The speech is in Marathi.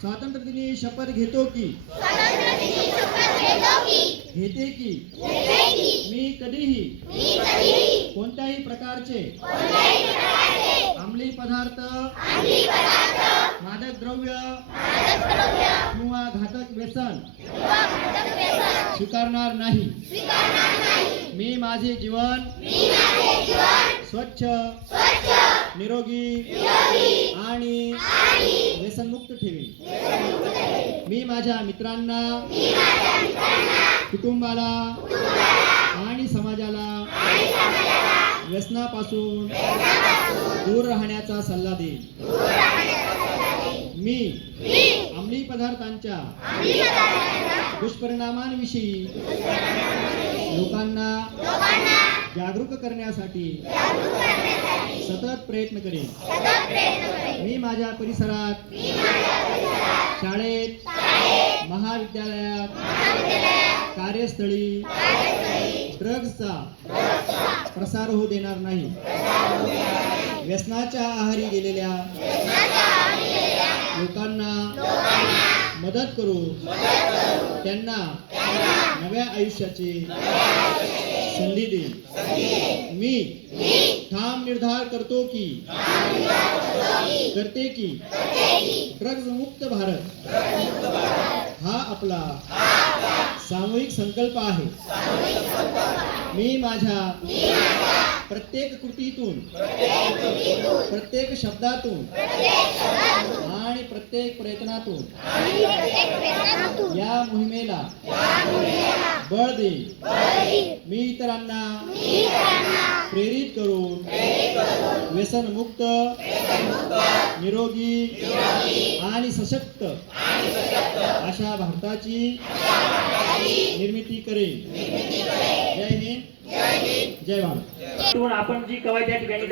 स्वातंत्र्य दिनी शपथ घेतो की? घेते की? मी कधीही कोणत्याही प्रकारचे अंमली पदार्थ मादक द्रव्य किंवा घातक व्यसन स्वीकारणार नाही. मी माझे जीवन स्वच्छ निरोगी आणि व्यसनमुक्त ठेवीन मी माझ्या मित्रांना कुटुंबाला आणि समाजाला व्यसनापासून दूर राहण्याचा सल्ला देईन. मी अंमली पदार्थांच्या दुष्परिणामांविषयी लोकांना जागरूक करण्यासाठी सतत प्रयत्न करेन. मी माझ्या परिसरात शाळेत महाविद्यालयात कार्यस्थळी ड्रग्जचा प्रसार होऊ देणार नाही. व्यसनाच्या आहारी गेलेल्या लोकांना मदत करू. त्यांना नव्या आयुष्याची संधी देईल मी ठाम निर्धार करतो की करते की ड्रग्ज मुक्त भारत हा आपला सामूहिक संकल्प आहे. मी माझ्या प्रत्येक कृतीतून प्रत्येक शब्दातून आणि प्रत्येक प्रयत्नातून या मोहिमेला बळ. देईन मी इतरांना प्रेरित करून व्यसनमुक्त निरोगी आणि सशक्त अशा भारताची निर्मिती करेन. जय हिंद. जय भारत. आपण जी कवायत या ठिकाणी